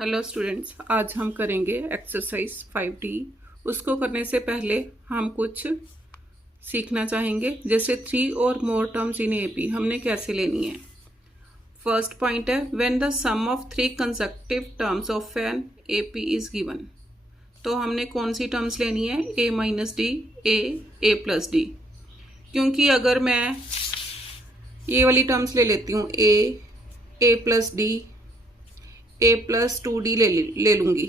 Hello students, आज हम करेंगे एक्सरसाइज 5D। उसको करने से पहले हम कुछ सीखना चाहेंगे, जैसे 3 और मोर टर्म्स इन एपी हमने कैसे लेनी है। फर्स्ट पॉइंट है when the sum of 3 consecutive terms of an AP is given. तो हमने कौन सी टर्म्स लेनी है, A minus D, A plus D. क्योंकि अगर मैं ये वाली टर्म्स ले लेती हूँ A plus D, A plus 2D ले लूंगी,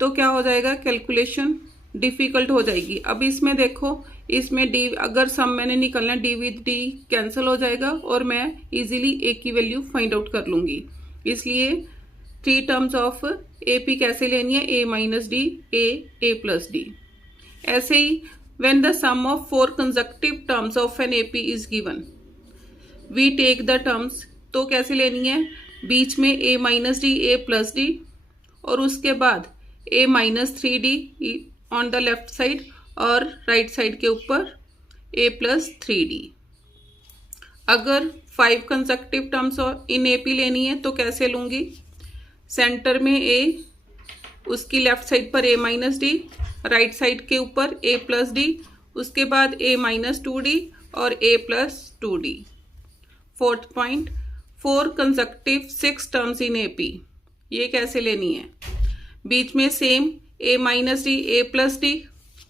तो क्या हो जाएगा, कैलकुलेशन डिफिकल्ट हो जाएगी। अब इसमें देखो, इसमें डी अगर सम मैंने निकलना, डी विद डी कैंसिल हो जाएगा और मैं इजीली ए की वैल्यू फाइंड आउट कर लूंगी। इसलिए 3 टर्म्स ऑफ एपी कैसे लेनी है, A minus D, A plus D. ऐसे ही when the sum of 4 consecutive terms of an AP is given, we take the terms. तो कैसे लेनी है, बीच में A minus D, A plus D, और उसके बाद A minus 3D on the left side और राइट साइड के ऊपर ए प्लस 3D। अगर 5 कंसेक्यूटिव टर्म्स इन एपी लेनी है तो कैसे लूंगी, सेंटर में ए, उसकी लेफ्ट साइड पर ए माइनस डी, राइट साइड के ऊपर ए प्लस डी, उसके बाद ए माइनस 2D और A plus 2D। Fourth point, 4 consecutive 6 terms in AP, ये कैसे लेनी है, बीच में same A minus D, A plus D,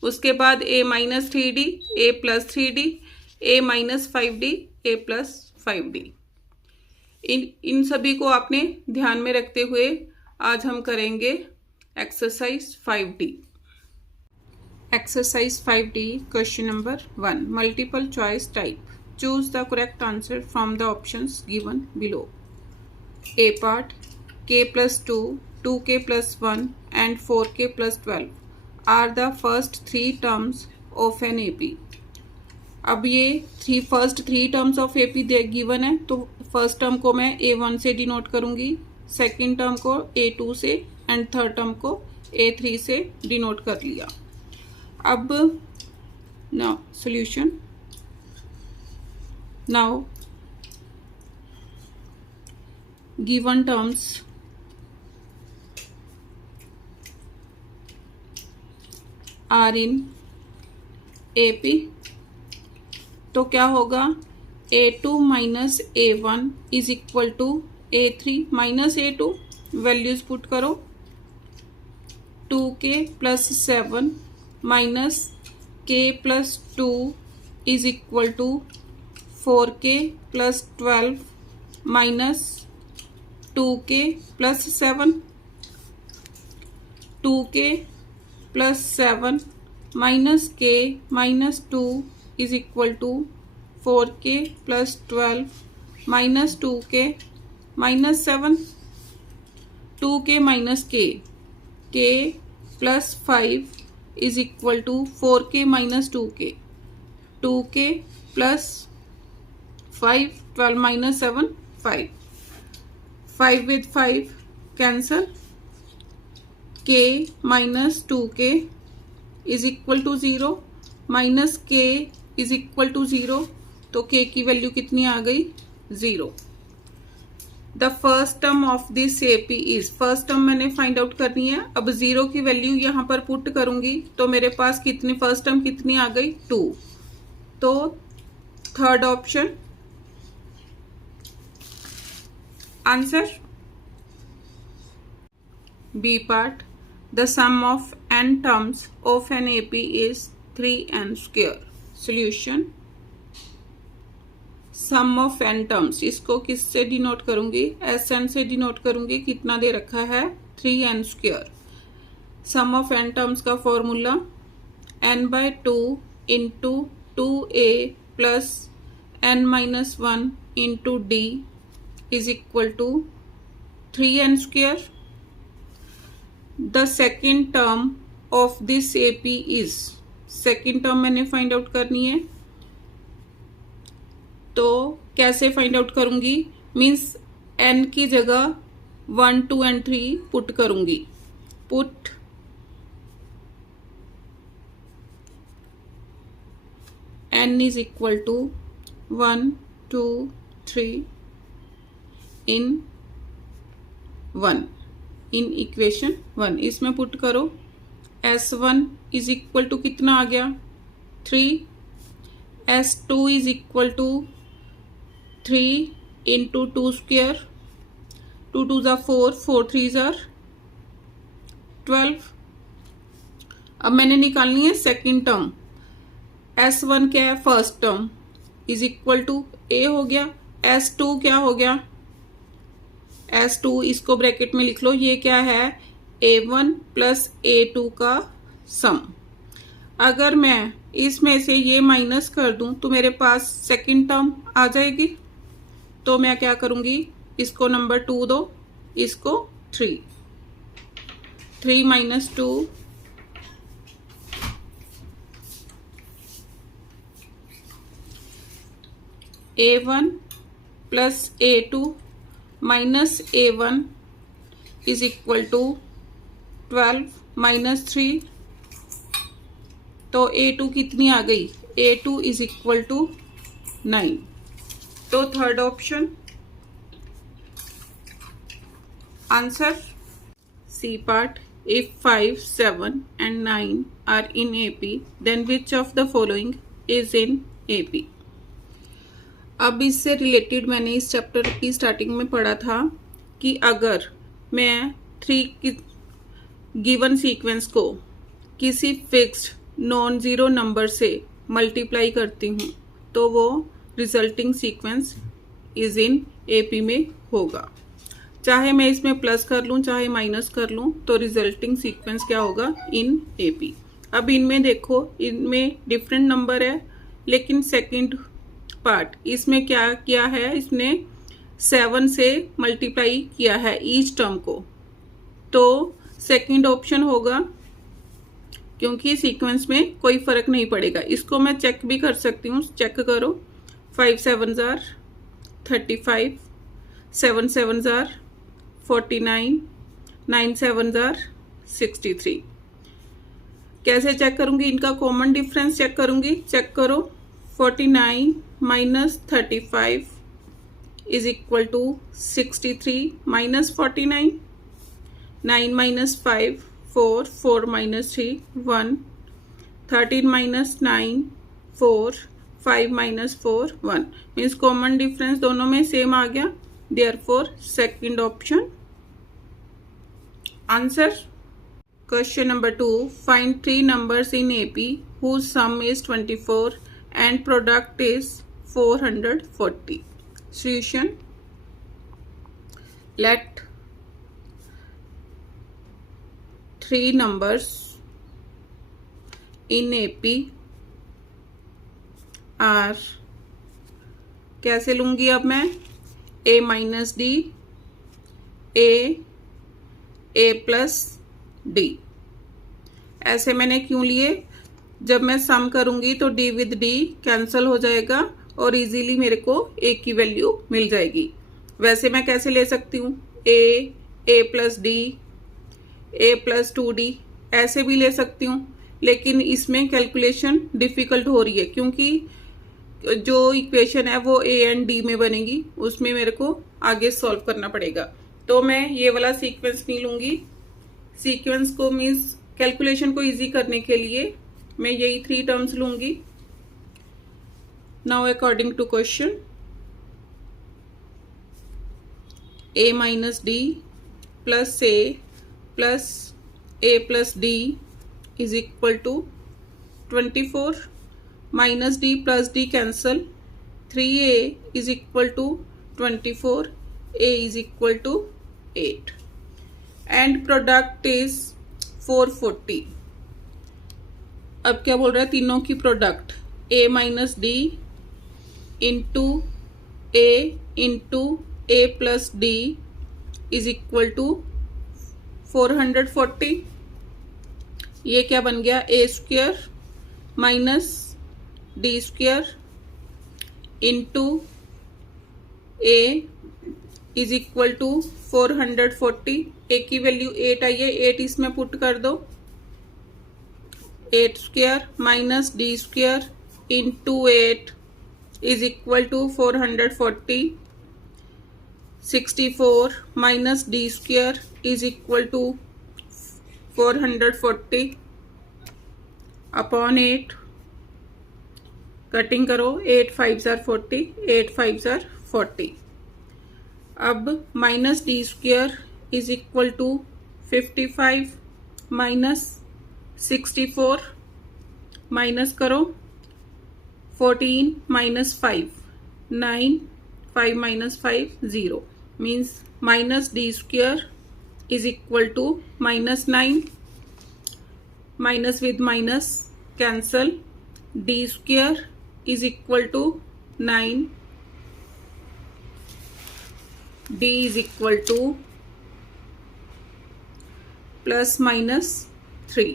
उसके बाद A minus 3D, A plus 3D, A minus 5D, A plus 5D। इन सभी को आपने ध्यान में रखते हुए आज हम करेंगे exercise 5D। Exercise 5D question number 1, multiple choice type. Choose the correct answer from the options given below. A part, k plus 2, 2k plus 1 and 4k plus 12 are the first 3 terms of an AP. अब ये first 3 terms of AP given है, तो first term को मैं A1 से denote करूंगी, second term को A2 से एंड थर्ड टर्म को A3 से डिनोट कर लिया। अब ना solution, now given terms are in AP, तो क्या होगा, A2 minus A1 is equal to A3 minus A2, values put करो, 2k plus 7 minus k plus 2 is equal to 4k plus 12 minus 2k plus 7, 2k plus 7 minus k minus 2 is equal to 4k plus 12 minus 2k minus 7, 2k minus k plus 5 is equal to 4k minus 2k, 2k plus 5, 12 minus 7, 5, 5 with 5 cancel, k minus 2k is equal to 0 minus k is equal to 0, तो k की value कितनी आ गई, 0। The first term of this AP is, first term मैंने find out करनी है। अब 0 की वैल्यू यहाँ पर पुट करूंगी तो मेरे पास कितनी, फर्स्ट टर्म कितनी आ गई, 2। तो third option answer. B part, the sum of n terms of an AP is 3n square. Solution, sum of n terms, इसको किससे डिनोट करूंगी, Sn से डिनोट करूंगी। कितना दे रखा है, 3n square. Sum of n terms का formula n/2 into 2a plus n minus 1 into d is equal to 3n square. The second term of this AP is, second term मैंने find out करनी है, तो कैसे find out करूंगी, means n की जगह 1, 2 and 3 put करूंगी। Put n is equal to 1, 2, 3 in 1 in equation 1। इसमें पुट करो S1 इज इक्वल टू कितना आ गया 3, S2 is equal to 3 into 2 square, 2 2 ज़ा 4, 4 3 ज़ा 12। अब मैंने निकालनी है सेकंड टर्म, S1 क्या है first term is equal to A हो गया, S2 क्या हो गया S2 इसको ब्रैकेट में लिख लो, ये क्या है A1 प्लस A2 का सम। अगर मैं इसमें से ये माइनस कर दूं तो मेरे पास सेकंड टर्म आ जाएगी। तो मैं क्या करूंगी, इसको नंबर 2 दो, इसको 3, 3 minus 2 A1 plus A2 minus A1 is equal to 12 minus 3, तो A2 कितनी आ गई, A2 इज इक्वल टू 9। तो third option answer C part. If 5, 7 and 9 are in AP, then which of the following is in AP? अब इससे related मैंने इस chapter की स्टार्टिंग में पढ़ा था कि अगर मैं 3 गिवन सीक्वेंस को किसी फिक्स्ड नॉन ज़ीरो नंबर से मल्टीप्लाई करती हूँ तो वो resulting sequence is in AP में होगा। चाहे मैं इसमें प्लस कर लूँ चाहे माइनस कर लूँ, तो रिजल्टिंग सीक्वेंस क्या होगा इन AP। अब इनमें देखो, इनमें डिफरेंट नंबर है, लेकिन सेकंड पार्ट इसमें क्या किया है, इसने 7 से मल्टीप्लाई किया है ईच टर्म को, तो सेकंड ऑप्शन होगा, क्योंकि सीक्वेंस में कोई फर्क नहीं पड़ेगा। इसको मैं चेक भी कर सकती हूँ, चेक करो, 5 7 जार 35, 7 7 जार 49, 9 7 जार 63। कैसे चेक करूंगी, इनका कॉमन डिफरेंस चेक करूंगी। चेक करो, 49 minus 35 is equal to 63 minus 49, 9 minus 5 4, 4 minus 3 1, 13 minus 9 4, 5 minus 4 1। Means common difference दोनों में सेम आ गया, therefore second option answer. Question number 2, find 3 numbers in AP whose sum is 24 and product is 440. Solution: let 3 numbers in AP are, कैसे लूंगी अब मैं, A minus D, A plus D। ऐसे मैंने क्यों लिए, जब मैं सम करूंगी तो D विद D कैंसल हो जाएगा और इजीली मेरे को A की वैल्यू मिल जाएगी। वैसे मैं कैसे ले सकती हूँ, A plus D, A plus 2D, ऐसे भी ले सकती हूँ, लेकिन इसमें कैलकुलेशन डिफ़िकल्ट हो रही है क्योंकि जो इक्वेशन है वो A एंड D में बनेगी, उसमें मेरे को आगे सॉल्व करना पड़ेगा। तो मैं ये वाला सीक्वेंस नहीं लूँगी। सीक्वेंस को मीन्स कैलकुलेशन को इजी करने के लिए मैं यही 3 टर्म्स लूँगी। Now according to question, A minus D plus A plus A plus D is equal to 24, minus D plus D cancel, 3A is equal to 24, A is equal to 8 and product is 440। अब क्या बोल रहा है, तीनों की product A minus D into A plus D is equal to 440। ये क्या बन गया, A square minus D square into A is equal to 440। A की वैल्यू 8 आई है, 8 इसमें पुट कर दो, 8 square minus D square into 8 is equal to 440। 64 minus D square is equal to 440 upon 8, cutting करो, 8 5 ज़ार 40, 8 5 ज़ार 40। अब minus D square is equal to 55 minus 64, minus करो, 14 minus 5 9, 5 minus 5 0, means minus D square is equal to minus 9, minus with minus cancel, D square is equal to 9, D is equal to plus minus 3.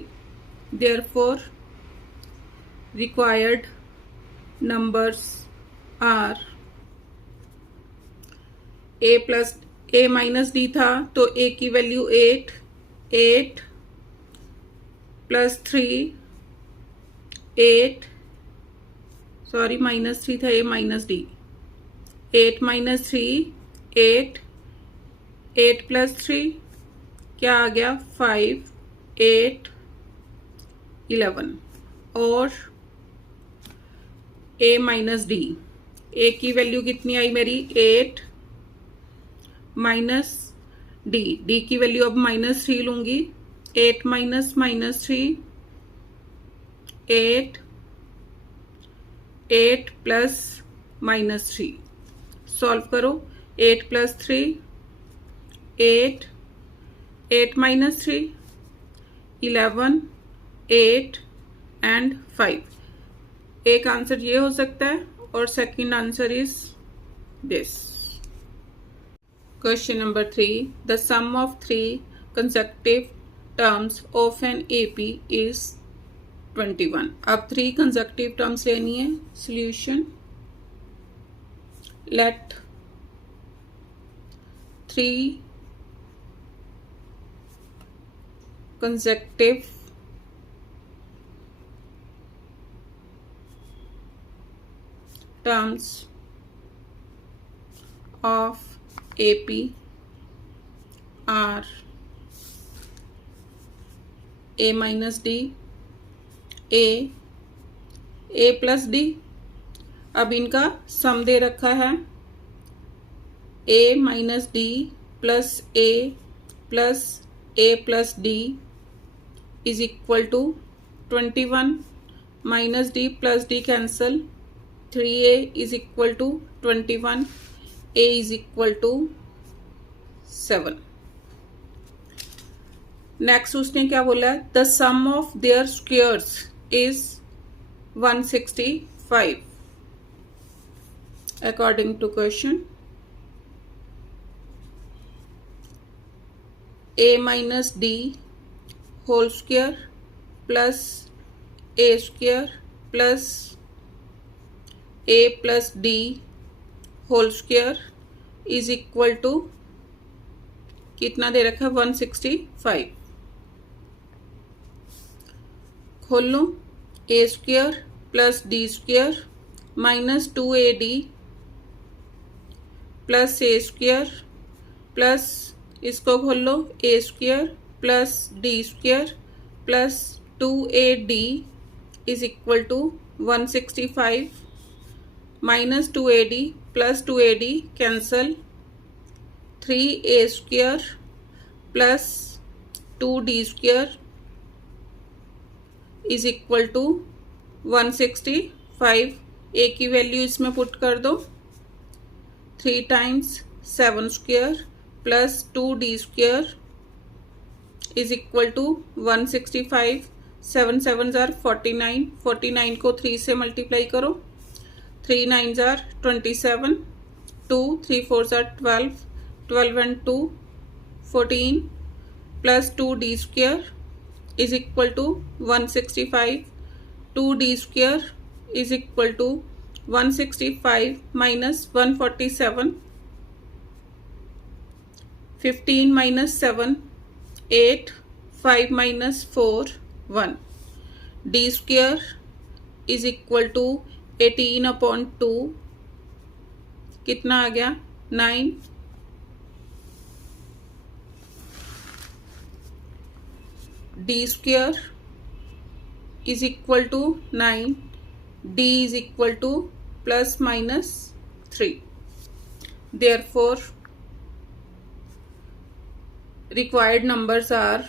Therefore, required numbers are a minus d था तो a की value 8, 8 plus 3, 8, sorry minus 3 था, a minus d, 8 minus 3, 8, 8 plus 3 क्या आ गया, 5, 8, 11, और a minus D, a की value कितनी आई मेरी, 8 माइनस डी, डी की वैल्यू अब माइनस 3 लूंगी, 8 minus minus 3, 8, 8 plus minus 3, solve करो, 8 प्लस 3, 8, 8 माइनस 3, 11, 8 एंड 5। एक आंसर ये हो सकता है और second answer is this. Question number 3, the sum of 3 consecutive terms of an AP is 21। अब 3 consecutive terms लेनी है। Solution, let 3 consecutive terms of AP are a minus d, a plus d। अब इनका सम दे रखा है, a minus D plus a plus D is equal to 21, minus D plus D cancel, 3a is equal to 21, a is equal to 7। Next उसने क्या बोला है, the sum of their squares is 165 according to question. a minus D whole square plus a square plus a plus D whole square is equal to कितना दे रखा है, 165। खोल लो, a square plus D square minus 2ad plus a square plus, इसको खोल लो, a square plus D square plus 2ad is equal to 165, minus 2ad plus 2ad cancel, 3a square plus 2d square is equal to 165। a की value इसमें put कर दो, 3 times 7 square plus 2d square is equal to 165, 7 7 are 49, 49 को 3 से multiply करो, 3 9 are 27, 2 3 4 ज़ार 12, 12 and 2 14 plus 2d square is equal to 165, 2d square is equal to 165 minus 147, 15 minus 7, 8, 5 minus 4, 1, d square is equal to 18 upon 2, कितना आ गया, 9, d square is equal to 9, D is equal to plus minus 3। Therefore required numbers are,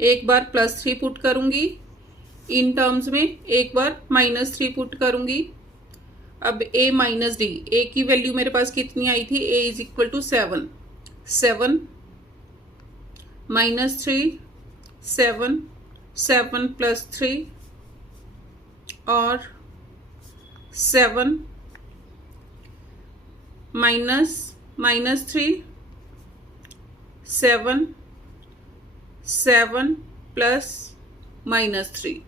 एक बार +3 put करूंगी in terms में, एक बार -3 put करूंगी। अब a माइनस डी, a की वैल्यू मेरे पास कितनी आई थी, a इज इक्वल टू 7, 7 -3, 7, 7 + 3 और 7 -3, 7, 7 + -3,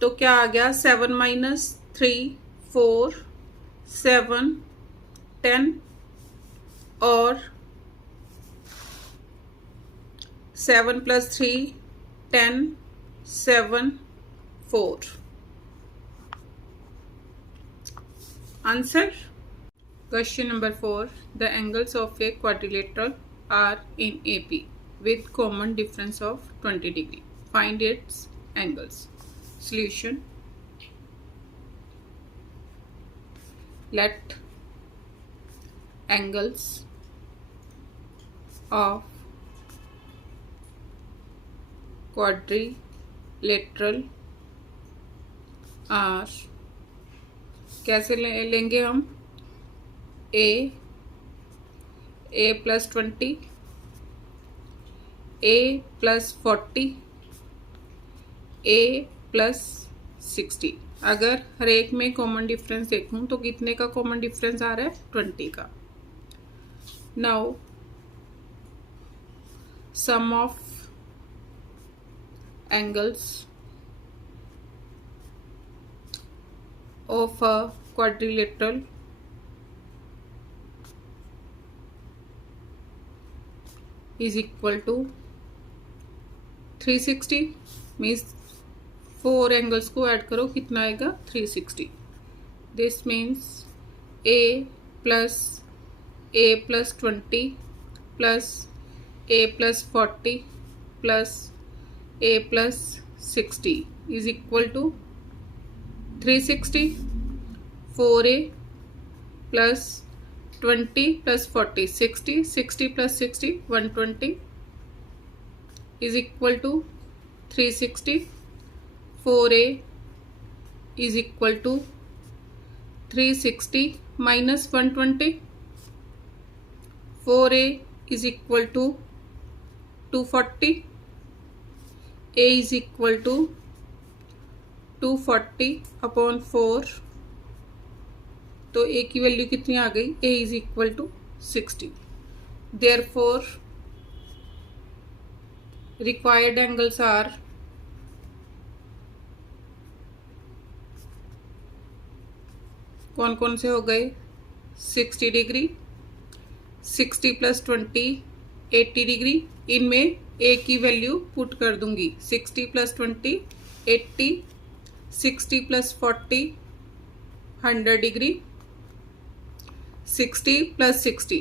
तो क्या आ गया, 7 - 3 4, 7 10 और 7 + 3 10, 7 4। Answer question number 4, the angles of a quadrilateral are in AP with common difference of 20 degree. Find its angles. Solution: let angles of quadrilateral are, कैसे लेंगे हम, a + 20, a + 40, a + 60। अगर हर एक में कॉमन डिफरेंस देखूं तो कितने का कॉमन डिफरेंस आ रहा है, 20 का। Now sum of angles of a quadrilateral is equal to 360, means 4 angles को ऐड करो, कितना आएगा, 360। This means a + +20 + a + 40 + a + 60 is equal to 360। 4a + 20 + 40 60, 60 + 60 120 is equal to 360। 4a is equal to 360 minus 120, 4a is equal to 240, a is equal to 240 upon 4, तो a की value कितनी आ गई, a is equal to 60। Therefore required angles are, कौन कौन से हो गए, 60 डिग्री, 60 + 20 80 डिग्री। इनमें a की वैल्यू पुट कर दूंगी, 60 + 20 80, 60 + 40 100 डिग्री, 60 + 60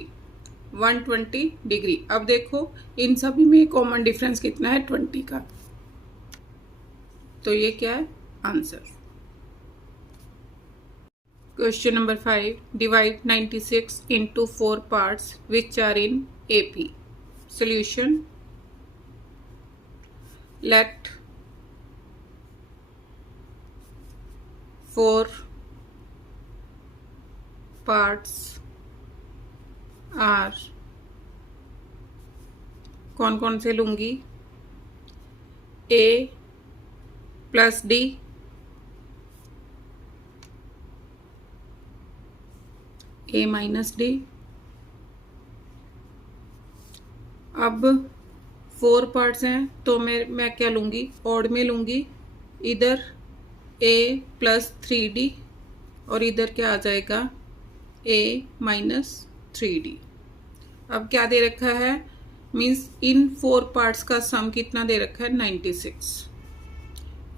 120 डिग्री। अब देखो इन सभी में कॉमन डिफरेंस कितना है, 20 का, तो ये क्या है, answer. Question number 5, divide 96 into 4 parts which are in AP. Solution: let 4 parts are, कौन कौन से लूंगी, a + d, a - d। अब 4 पार्ट्स हैं तो मैं क्या लूंगी, ऑड में लूंगी, इधर a + 3d और इधर क्या आ जाएगा, a - 3d। अब क्या दे रखा है, मीन्स इन 4 पार्ट्स का सम कितना दे रखा है, 96।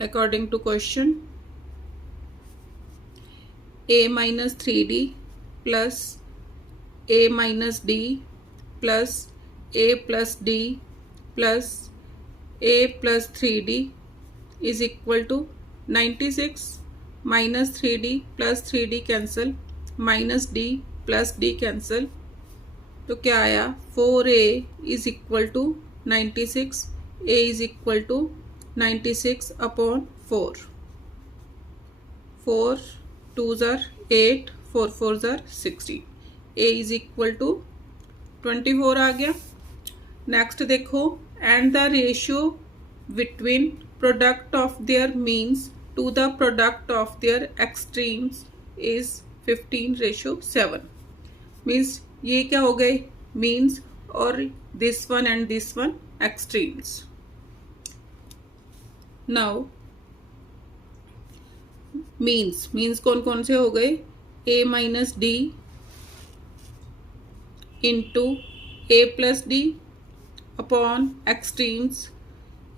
According to question, a - 3d + a - d + a plus D plus A plus 3d is equal to 96 minus 3d plus 3d cancel minus d plus d cancel, तो क्या आया 4a is equal to 96, a is equal to 96 upon 4, 4 2s are 8, 4 4s are 16, a is equal to 24 आ गया। Next देखो, and the ratio between product of their means to the product of their extremes is 15:7। Means ये क्या हो गए, means और this one and this one extremes. Now means कौन कौन से हो गए, a minus D into a plus D upon extremes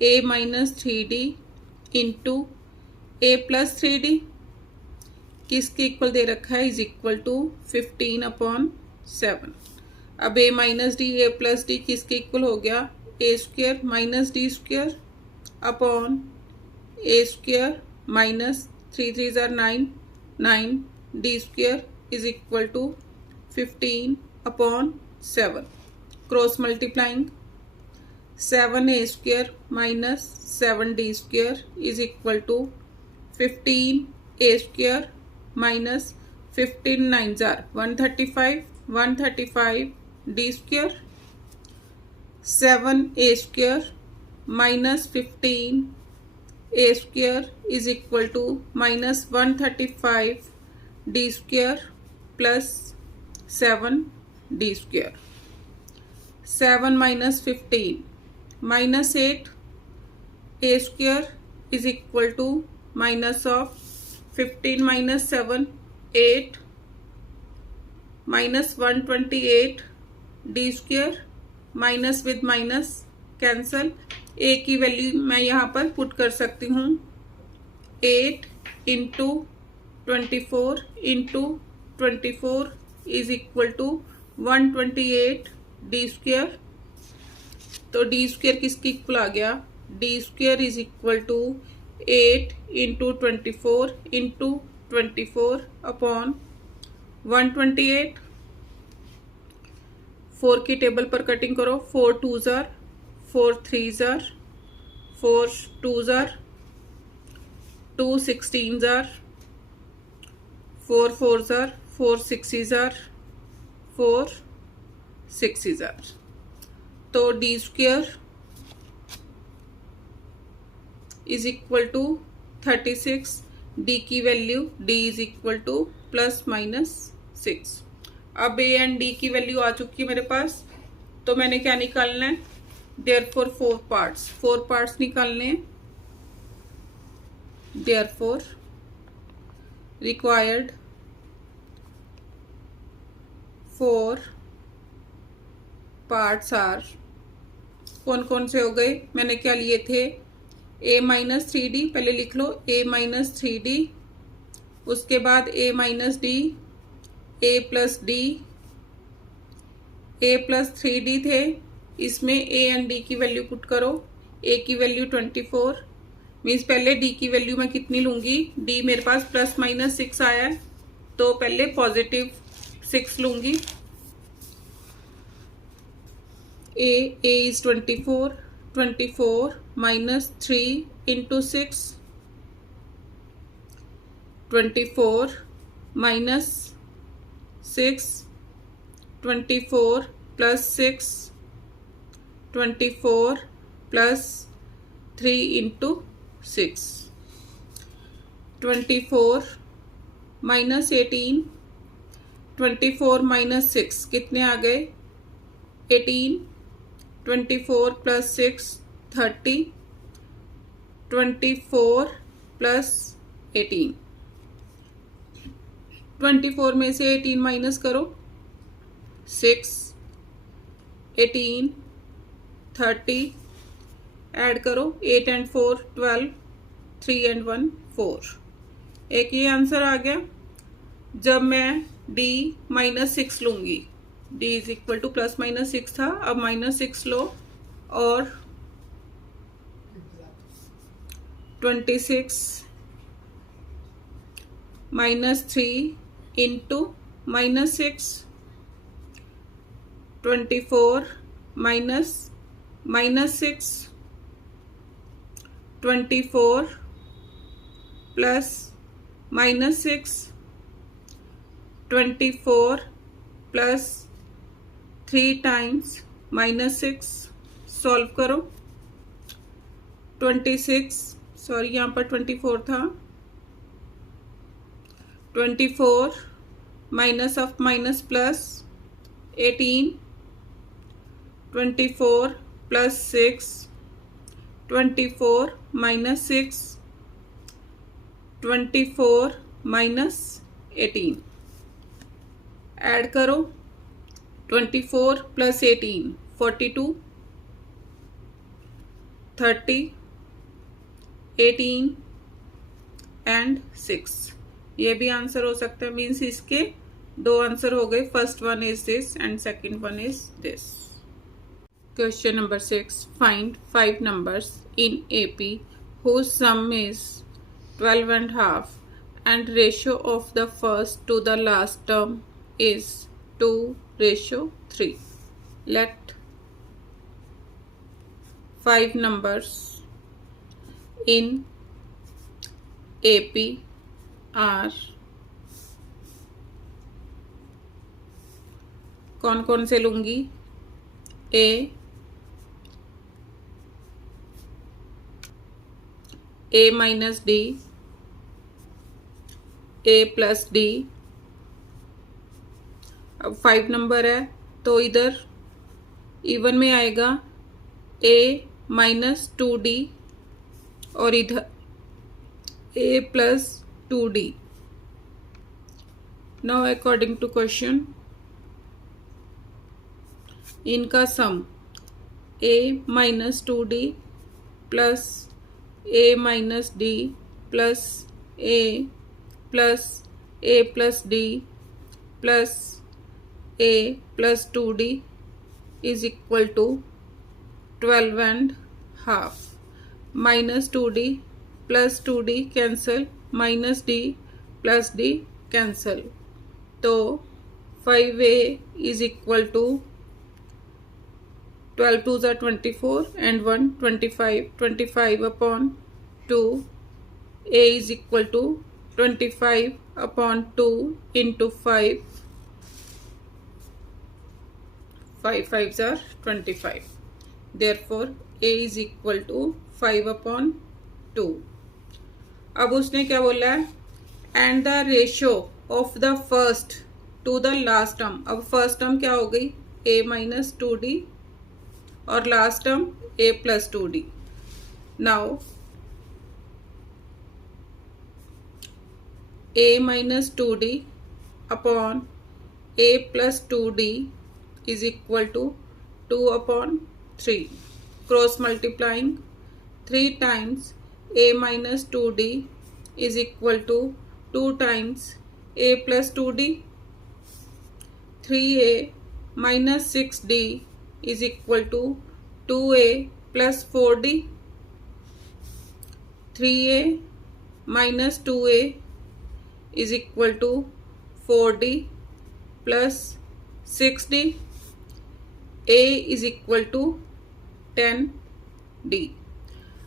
a minus 3d into a plus 3d किसके इक्वल दे रखा है, इज इक्वल टू 15/7। अब a minus D A plus D किसके इक्वल हो गया, a square minus D square upon a square minus 3 3s are 9, 9 d square is equal to 15/7। Cross multiplying 7a square minus 7d square is equal to 15a square minus 15 9s are 135, 135 d square, 7a square minus 15 a square is equal to minus 135 d square plus 7 d square, 7 minus 15 minus 8 a square is equal to minus of 15 minus 7 8 minus 128 d square minus with minus cancel, a की value मैं यहाँ पर put कर सकती हूँ 8 into 24 into 24 is equal to 128 d square. तो d square किसकी equal आ गया, d square is equal to 8 into 24 into 24 upon 128। 4 की टेबल पर कटिंग करो, 4 2s are 4 3s are 4 2s are 2 16s are 4 4s are 4 6s are 4 6s are। तो d square is equal to 36, d की value d is equal to plus minus 6। अब a and d की value आ चुकी है मेरे पास, तो मैंने क्या निकालना है, देयरफॉर 4 पार्ट्स निकालने हैं। देयरफॉर रिक्वायर्ड 4 पार्ट्स आर, कौन कौन से हो गए, मैंने क्या लिए थे, a माइनस 3d, पहले लिख लो a माइनस 3d, उसके बाद a minus d, a plus d, a plus 3d थे, इसमें a एंड d की वैल्यू पुट करो, a की वैल्यू 24, मीन्स पहले d की वैल्यू मैं कितनी लूंगी, d मेरे पास प्लस माइनस 6 आया है, तो पहले पॉजिटिव 6 लूंगी। a is 24, 24 minus 3 into 6, 24 minus 6, 24 plus 6, 24 plus 3 into 6, 24 minus 18, 24 minus 6 कितने आ गए 18, 24 प्लस 6 30, 24 प्लस 18, 24 में से 18 माइनस करो 6, 18, 30 ऐड करो 8 एंड 4 12, 3 एंड 1 4। एक ये आंसर आ गया। जब मैं d माइनस 6 लूंगी, D is equal to plus minus 6 था, अब माइनस 6 लो और 26 minus 3 into minus 6, 24 minus minus 6, 24 plus minus 6, 24 plus 3 times minus 6, solve करो। 26 सॉरी यहाँ पर 24 था, 24 minus of minus plus 18, 24 plus 6, 24 minus 6, 24 minus 18, add करो। 24 प्लस 18 42, 30, 18 एंड 6, ये भी आंसर हो सकता है। मीन्स इसके दो आंसर हो गए, first one is this and second one is this. Question number 6, find 5 numbers in AP whose sum is 12.5 and ratio of the first to the last term is 2:3. Let 5 numbers in AP are कौन कौन से लूंगी? A minus D, A plus D. अब 5 number है तो इधर even में आएगा ए माइनस 2D और इधर A plus 2D। Now according to question इनका sum A minus 2D plus A minus D plus A plus D plus A plus 2D is equal to 12.5। Minus 2D plus 2D cancel, minus D plus D cancel, तो 5A is equal to 12 2s are 24 and 1 25, 25 upon 2, A is equal to 25 upon 2 into 5, 5 5s are 25, therefore A is equal to 5 upon 2। अब उसने क्या बोला है? And the ratio of the first to the last term. अब first term क्या हो गई? A minus 2D और last term A plus 2D। Now A minus 2D upon A plus 2D is equal to 2 upon 3, cross multiplying 3 times A minus 2D is equal to 2 times A plus 2D। 3A minus 6D is equal to 2A plus 4D। 3A minus 2A is equal to 4D plus 6D। A is equal to 10D।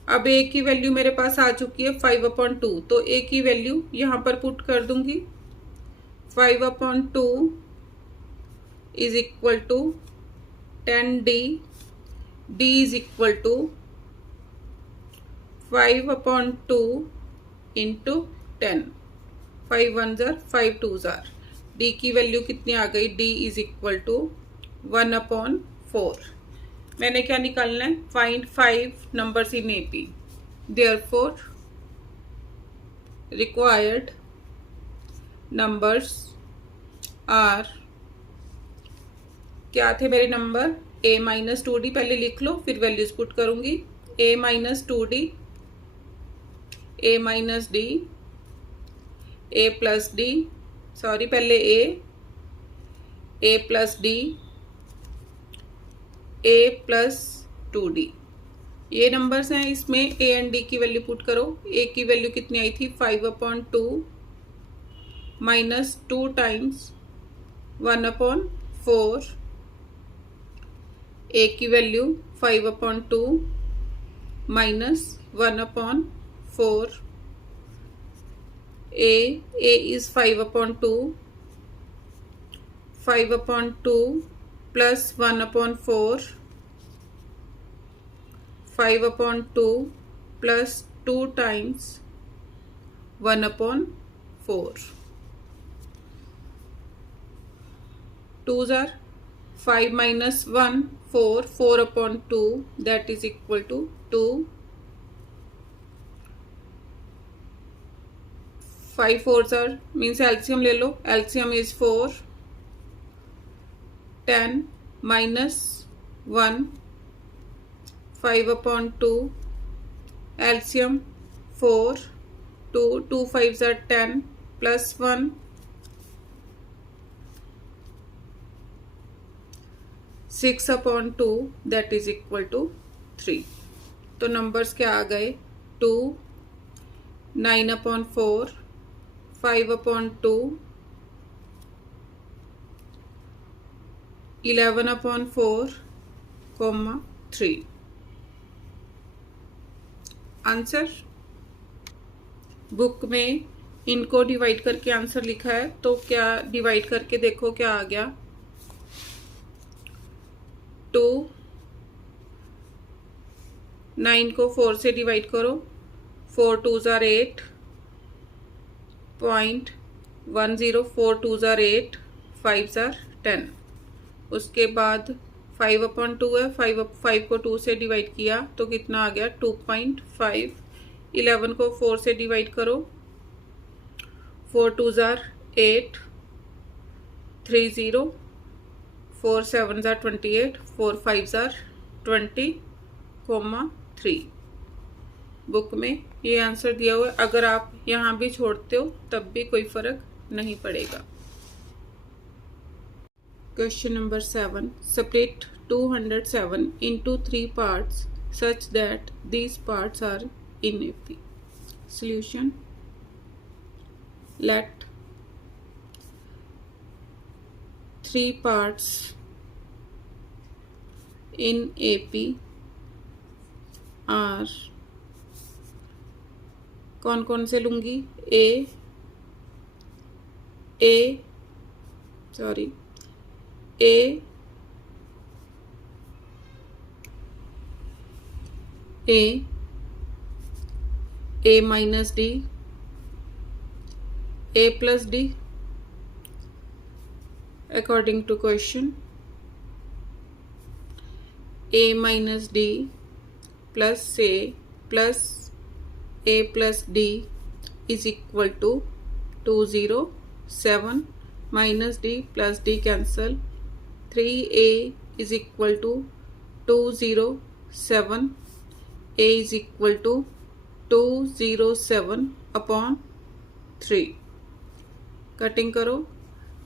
अब A की value मेरे पास आ चुकी है 5/2, तो A की value यहाँ पर put कर दूंगी। 5/2 is equal to 10D, D is equal to 5/2 into 10, 5 1s are 5 2s are, D की वैल्यू कितनी आ गई? D is equal to 1/4। मैंने क्या निकालना है? Find 5 numbers in AP, therefore required numbers are, क्या थे मेरे नंबर? A माइनस 2D, पहले लिख लो फिर वैल्यूज पुट करूंगी। A minus 2D, A minus D, A plus D, sorry पहले ए प्लस डी, ए प्लस 2d। ये नंबर्स हैं, इसमें ए एंड डी की वैल्यू पुट करो। ए की वैल्यू कितनी आई थी 5/2 माइनस 2 टाइम्स 1/4। ए की value 5/2 minus 1/4। A is 5/2, 5/2 plus 1/4, 5/2 plus 2 times 1/4। 2s are 5 minus 1, 4, 4/2, that is equal to 2। 5 4s are means LCM ले लो, LCM is 4। 10 minus 1, 5/2, LCM 4, 2, 2 5s are 10 plus 1, 6/2, that is equal to 3। तो numbers क्या आ गए 2, 9/4, 5/2, 11/4, 3। Answer book में इनको divide करके answer लिखा है, तो क्या डिवाइड करके देखो क्या आ गया। 2, 9 को 4 से डिवाइड करो, 4 2s are 8, 0.10, 4 2s are 8, 5s are 10। उसके बाद 5/2 है, 5 को 2 से डिवाइड किया तो कितना आ गया 2.5। 11 को 4 से डिवाइड करो, 4 2s are 8, 30, 4 7s are 28, 4 5s are 20, 3। Book में ये आंसर दिया हुआ है, अगर आप यहाँ भी छोड़ते हो तब भी कोई फर्क नहीं पड़ेगा। Question number 7, separate 207 into 3 parts such that these parts are in AP। Solution: let 3 parts in AP are, कौन कौन से लूंगी, A minus D, A plus D according to question, a minus d plus a plus a plus d is equal to 207 minus d plus d cancel, 3a is equal to 207, a is equal to 207 upon 3। Cutting करो,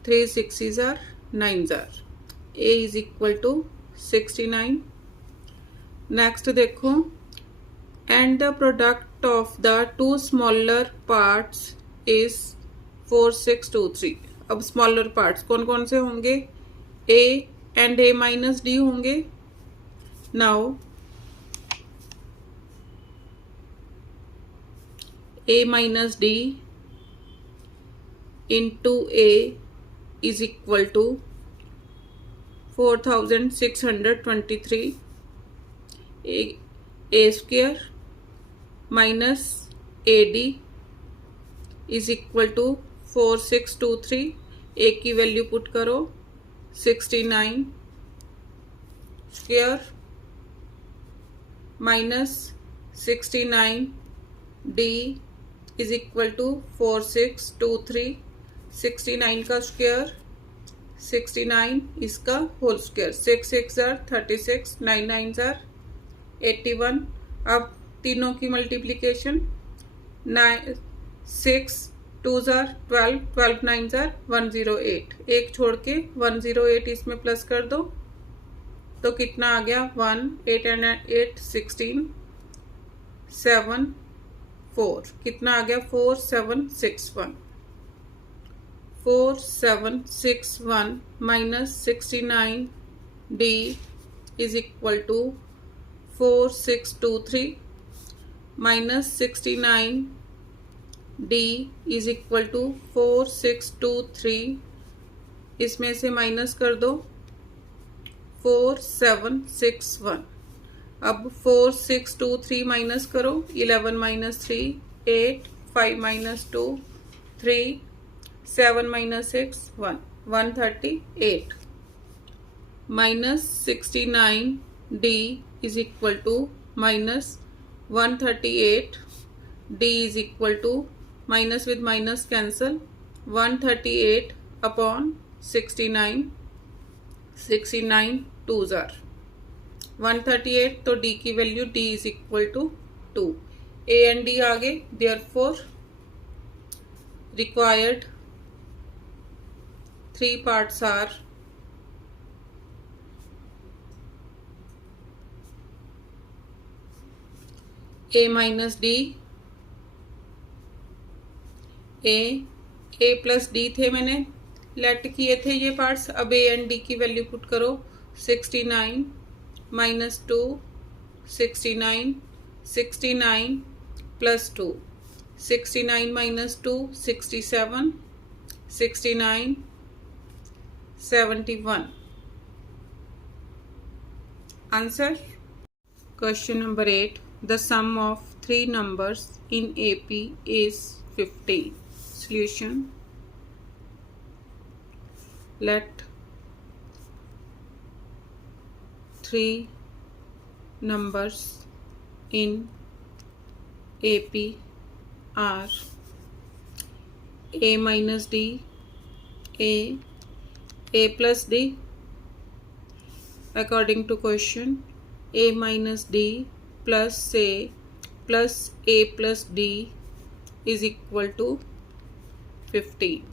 3 6s are 9s are, a is equal to 69। Next देखो, and the product of the two smaller parts is 4 6 2 3। अब smaller parts कौन कौन से होंगे, a and a minus d होंगे। Now a minus d into a is equal to 4623, a square minus ad is equal to 4623। a की value put करो, 69 square minus 69 d is equal to 4623। 69 का square, 69 इसका whole square, 6 6 are 36, 9 9 are 81। अब तीनों की multiplication, 6 2 jar 12, 12 9 jar 108, एक छोड़ के 108 इसमें प्लस कर दो तो कितना आ गया 1 8 and 8 16 7 4, कितना आ गया 4761, 4761 minus 69 D is equal to 4623 minus 69 D is equal to 4623, इसमें से माइनस कर दो 4761। अब 4623 माइनस करो, 11 minus 3 8, 5 minus 2 3, 7 minus 6 1, 138 minus 69 D is equal to minus 138, D is equal to minus with minus cancel 138 upon 69, 69 2 जार 138, तो डी की value D is equal to 2। A and D आ गए, therefore required 3 parts are A minus D, A plus D थे, मैंने let किए थे ये पार्ट्स। अब ए एंड डी की वैल्यू पुट करो 69 minus 2 69, 69 plus 2 69 minus 2 67, 69 71। Answer question number 8, the sum of 3 numbers in AP is 15. Solution: let 3 numbers in AP are A minus D, A plus D. According to question, A minus D plus A plus A plus D is equal to 15.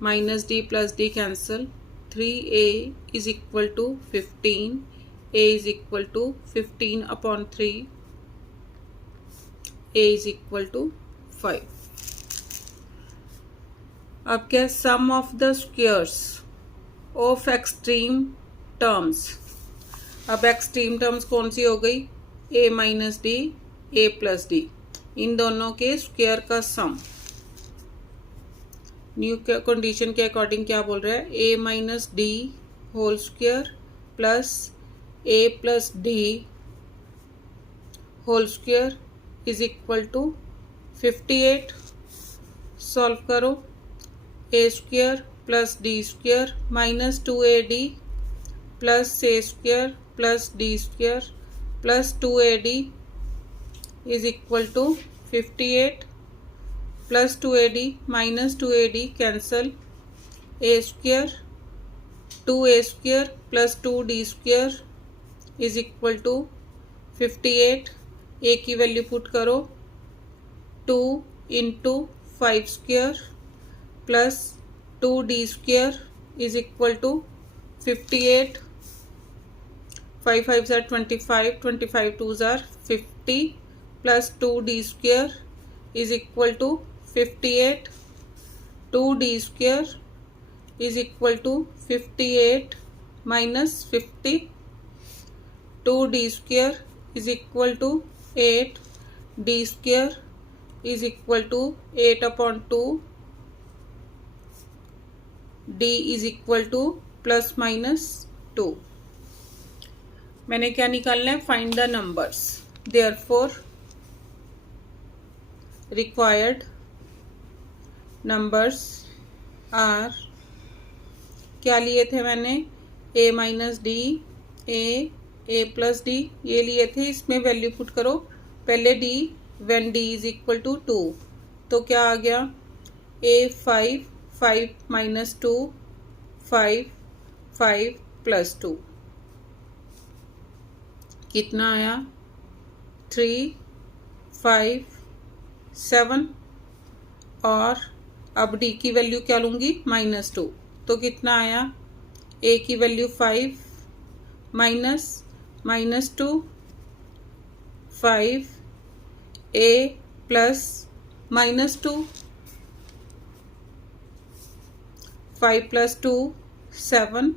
Minus D plus D cancel, 3A is equal to 15, A is equal to 15 upon 3, A is equal to 5. अब क्या, sum of the squares of extreme terms। अब extreme terms कौन सी हो गई, a minus D, a plus D, इन दोनों के स्क्वायर का सम। न्यू कंडीशन के अकॉर्डिंग क्या बोल रहा है, a minus D whole square plus a plus D whole square is equal to 58। Solve करो, a square plus D square minus 2ad plus a square plus D square plus 2ad is equal to 58 plus 2ad minus 2ad cancel, a square 2a square plus 2d square is equal to 58। a की value put करो 2 into 5 square plus 2d square is equal to 58, 5 5 are 25, 25 2s are 50 plus 2d square is equal to 58, 2d square is equal to 58 minus 50, 2d square is equal to 8, d square is equal to 8 upon 2, d is equal to plus minus 2। मैंने क्या निकालना है, find the numbers. Therefore required numbers are, क्या लिए थे मैंने, a minus D, a plus डी, ये लिए थे। इसमें वैल्यू पुट करो, पहले d when d is equal to 2, तो क्या आ गया, a 5, 5 माइनस 2 5, 5 प्लस 2, कितना आया 3 5 7, और अब डी की वैल्यू क्या लूँगी, -2। तो कितना आया, ए की वैल्यू 5 माइनस -2 5 ए प्लस -2 5 + 2 7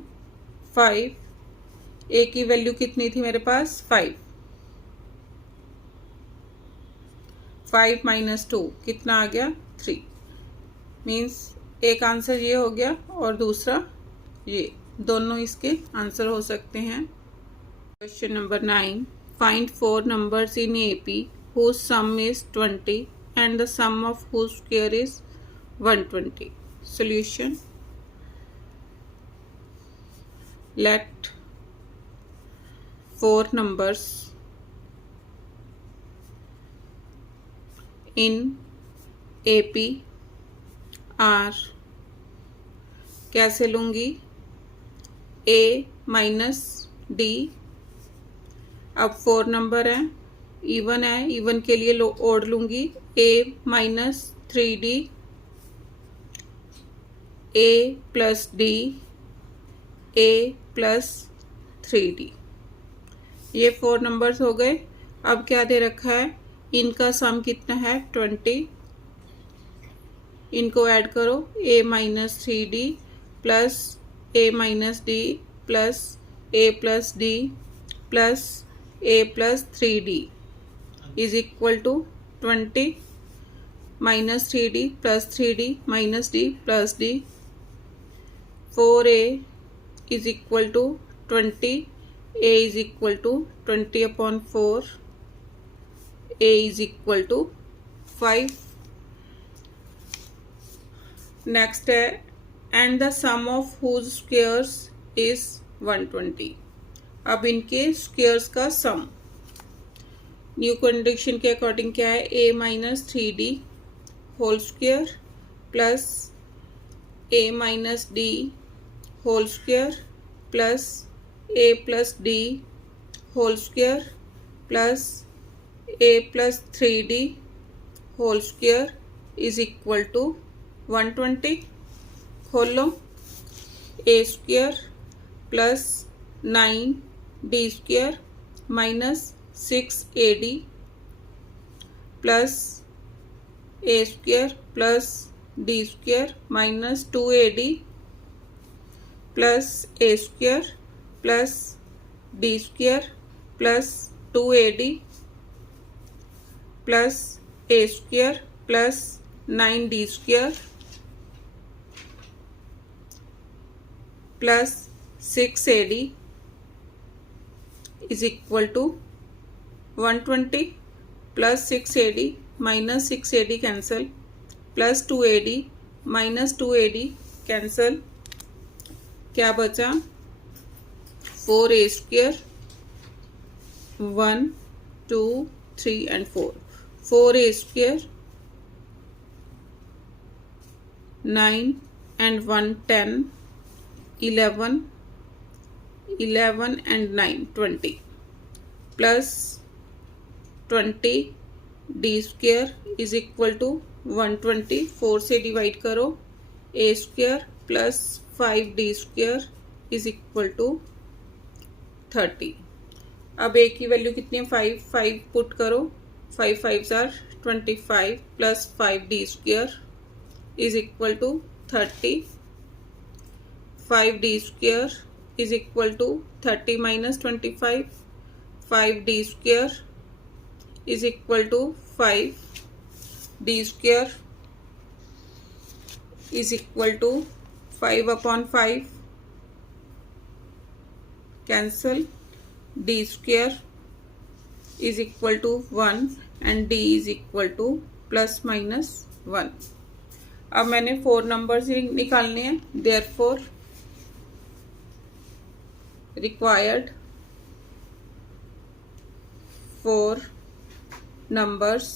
5 ए की वैल्यू कितनी थी मेरे पास 5 - 2 कितना आ गया 3। मीन्स एक आंसर ये हो गया और दूसरा ये, दोनों इसके आंसर हो सकते हैं। Question number 9, find 4 numbers in AP whose sum is 20 and the sum of whose square is 120. Solution: let 4 numbers in AP are, कैसे लूँगी, A - D। अब 4 नंबर है, इवन है, इवन के लिए ओड लूँगी A - 3D A + D A + 3D। ये 4 numbers हो गए। अब क्या दे रखा है, इनका सम कितना है 20। इनको ऐड करो, A - 3D plus A - D plus A + D plus A + 3D is equal to 20 - 3D plus 3D - D plus D। 4A is equal to 20, A is equal to 20/4, A is equal to 5। Next है, and the sum of whose squares is 120। अब इनके squares का sum new condition के according क्या है, A - 3D whole square plus A - D whole square plus A + D whole square plus A + 3D whole square is equal to 120। खोल लो, A square plus 9D square minus 6AD plus A square plus D square minus 2AD plus A square plus D square plus 2AD plus A square plus 9D square plus 6AD is equal to 120 plus 6AD minus 6AD cancel plus 2AD minus 2AD cancel, क्या बचा 4A square 1 2 3 and 4 4A square 9 and 1 10 11 11 and 9 20 plus 20 D square is equal to 120। 4 से divide करो, A square plus 5D square is equal to 30। अब A की value कितनी है 5 put करो, 5 5s are 25 plus 5D square is equal to 30। 5D square is equal to 30 minus 25, 5D square is equal to 5D square is equal to 5/5 cancel, D square is equal to 1 and D is equal to ±1। अब मैंने 4 numbers निकालने हैं, therefore required 4 numbers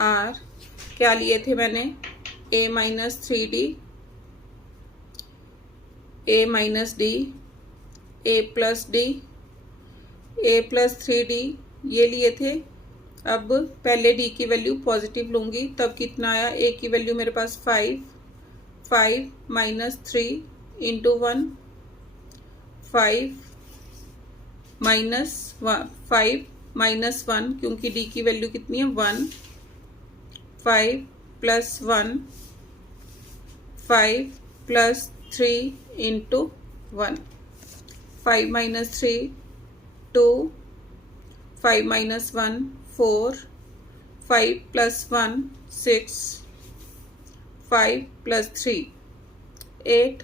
are, क्या लिए थे मैंने A - 3D A - D A + D A + 3D ये लिए थे, अब पहले डी की वैल्यू पॉजिटिव लूँगी, तब कितना आया, ए की वैल्यू मेरे पास 5, 5 माइनस 3 इंटू 1, 5 माइनस 1 क्योंकि डी की वैल्यू कितनी है 1, 5 plus 1, 5 plus 3 into 1, 5 minus 3 2, 5 minus 1 4, 5 plus 1 6, 5 plus 3 8,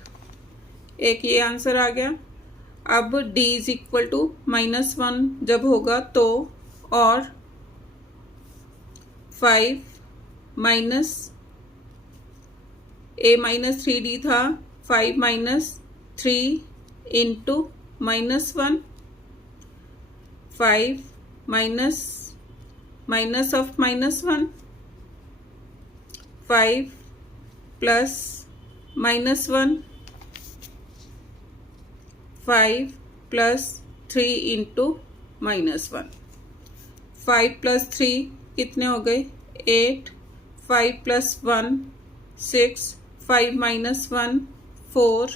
एक ये आंसर आ गया। अब d इज इक्वल टू -1 जब होगा तो, और 5 माइनस a माइनस 3d था, 5 minus 3 into -1, 5 minus of -1, 5 plus -1, 5 plus 3 into -1, 5 plus 3 कितने हो गए 8, 5 प्लस 1 6, 5 माइनस 1 4,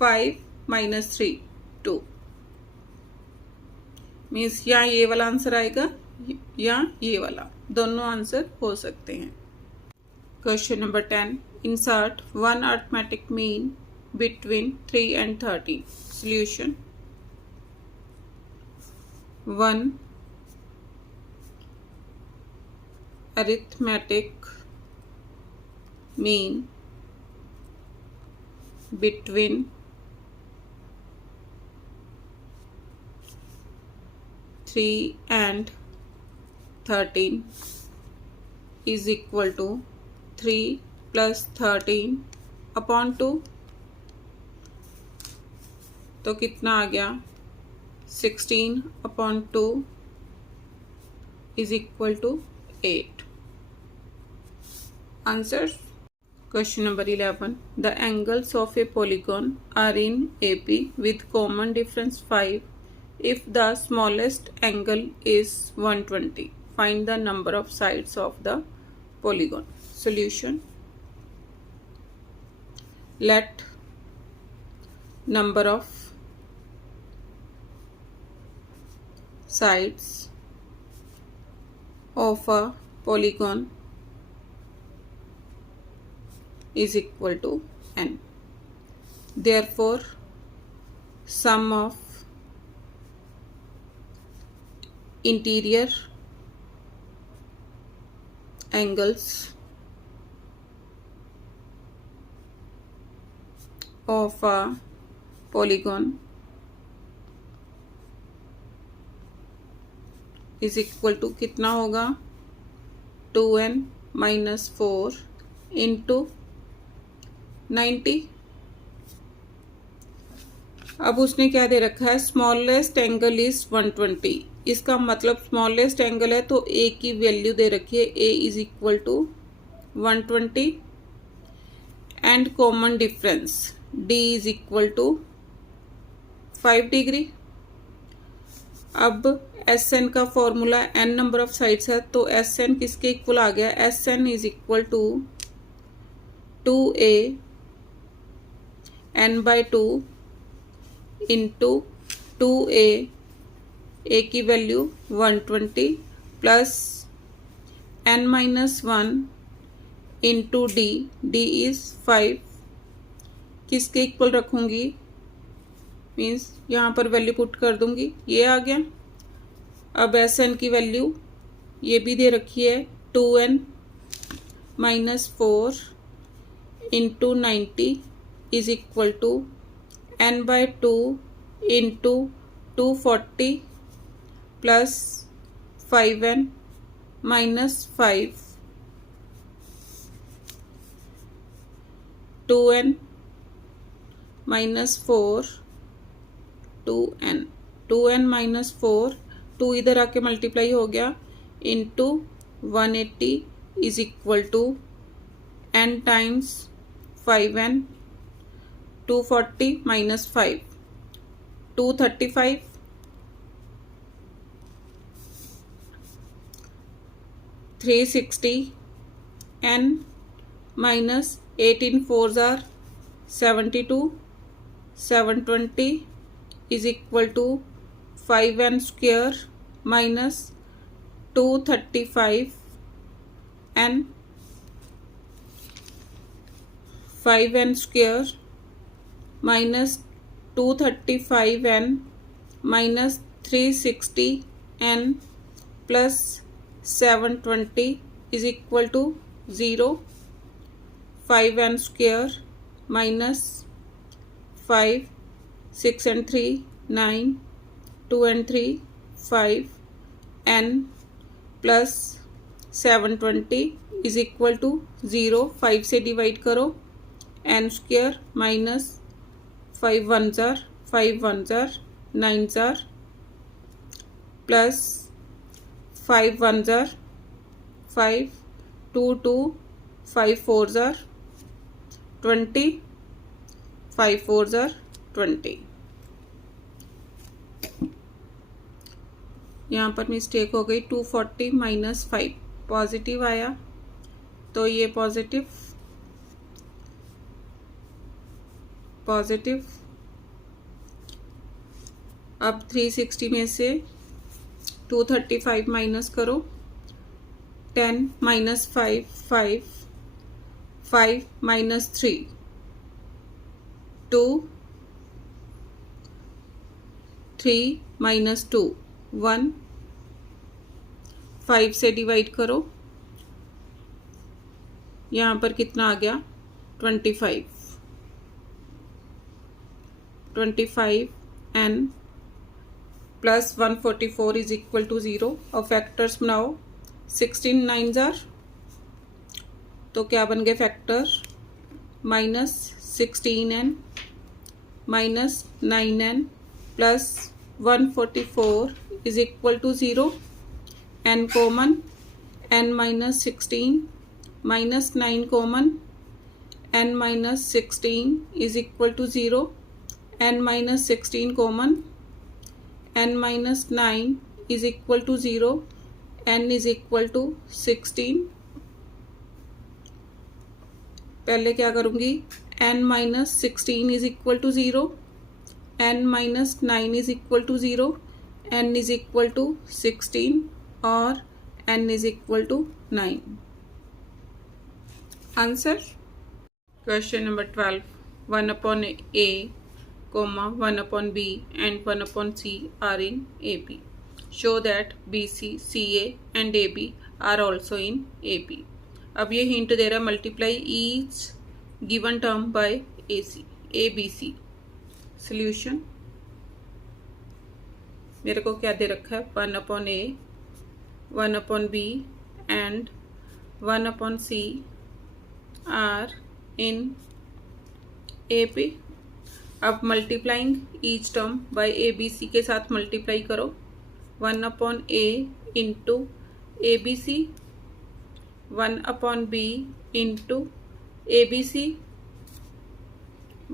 5 माइनस 3 2, मीन्स या ये वाला आंसर आएगा या ये वाला, दोनों आंसर हो सकते हैं। Question number 10, insert one arithmetic mean between 3 and 13. Solution: 1 arithmetic mean between 3 and 13 is equal to 3 plus 13 upon 2, तो कितना आ गया 16 upon 2 is equal to 8। Answer. Question number 11, the angles of a polygon are in AP with common difference 5 if the smallest angle is 120, find the number of sides of the polygon. Solution: let number of sides of a polygon is equal to n. Therefore, sum of interior angles of a polygon is equal to कितना होगा 2n minus 4 into 90। अब उसने क्या दे रखा है, smallest angle is 120, इसका मतलब smallest angle है तो a की वैल्यू दे रखी है, a is equal to 120 and common difference d is equal to 5 degree. अब Sn का formula n number of sides है तो Sn किसके इक्वल आ गया, Sn is equal to 2a n/2 into 2a, a की value 120 plus n-1 into d, d is 5, किसके equal रखूंगी, मीन्स यहाँ पर वैल्यू पुट कर दूंगी, ये आ गया। अब Sn की वैल्यू ये भी दे रखी है 2n minus 4 into 90 is equal to n/2 into 240 plus 5n minus 5, 2n minus 4 2n minus 4, 2 इधर आके मल्टीप्लाई हो गया into 180 is equal to n times 5n, 240 minus 5 235 360 n minus 18 4s are 72, 720 is equal to 5n square minus 235 n, 5n square minus 235n minus 360n plus 720 is equal to 0. 5n square minus 5, 6 and 3 9, 2 and 3 5, n plus 720 is equal to 0. 5 से divide करो, n square minus 5 1s are 5 1s are 9s are plus 5 1s are 5, 2 2, 5 4s are 20, 5 4s are 20. यहाँ पर mistake हो गई, 240 minus 5 positive आया तो ये positive positive. अब 360 में से 235 माइनस करो, 10 माइनस 5 5, 5 माइनस 3 2, 3 माइनस 2 1, 5 से डिवाइड करो, यहाँ पर कितना आ गया 25, 25 n plus 144 is equal to 0। और फैक्टर्स बनाओ, 16 9s are तो क्या बन गए factor, minus 16n minus 9n plus 144 is equal to 0। n common, n minus 16 minus 9 common, n minus 16 is equal to 0। n minus 16 common, n minus 9 is equal to 0, n is equal to 16। पहले क्या करूँगी, n minus 16 is equal to 0, n minus 9 is equal to 0, n is equal to 16 और n is equal to 9। Answer question number 12, 1 upon a, 1 upon b and 1 upon c are in AP. Show that BC, CA and AB are also in AP. अब ये hint दे रहा है, multiply each given term by ABC। Solution मेरे को क्या दे रखा है, 1 upon a, 1 upon b and 1 upon c are in AP। अब multiplying each term by ABC के साथ मल्टीप्लाई करो, 1 upon a into ABC, 1 upon b into ABC,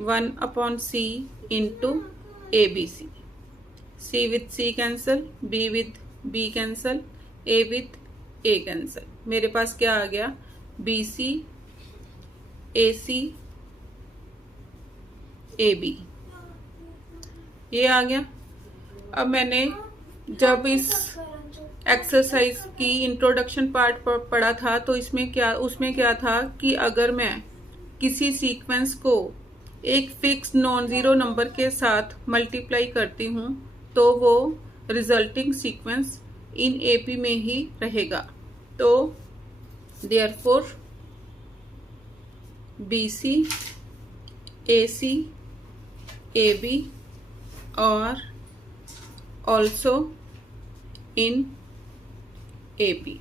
1 upon c into ABC। c with c cancel, b with b cancel, a with a cancel. मेरे पास क्या आ गया, BC AC AB, ये आ गया। अब मैंने जब इस एक्सरसाइज की इंट्रोडक्शन पार्ट पढ़ा था तो उसमें क्या था कि अगर मैं किसी सीक्वेंस को एक फिक्स नॉन ज़ीरो नंबर के साथ मल्टीप्लाई करती हूँ तो वो रिजल्टिंग सीक्वेंस इन AP में ही रहेगा। तो देयरफॉर BC AC AB और also in AP।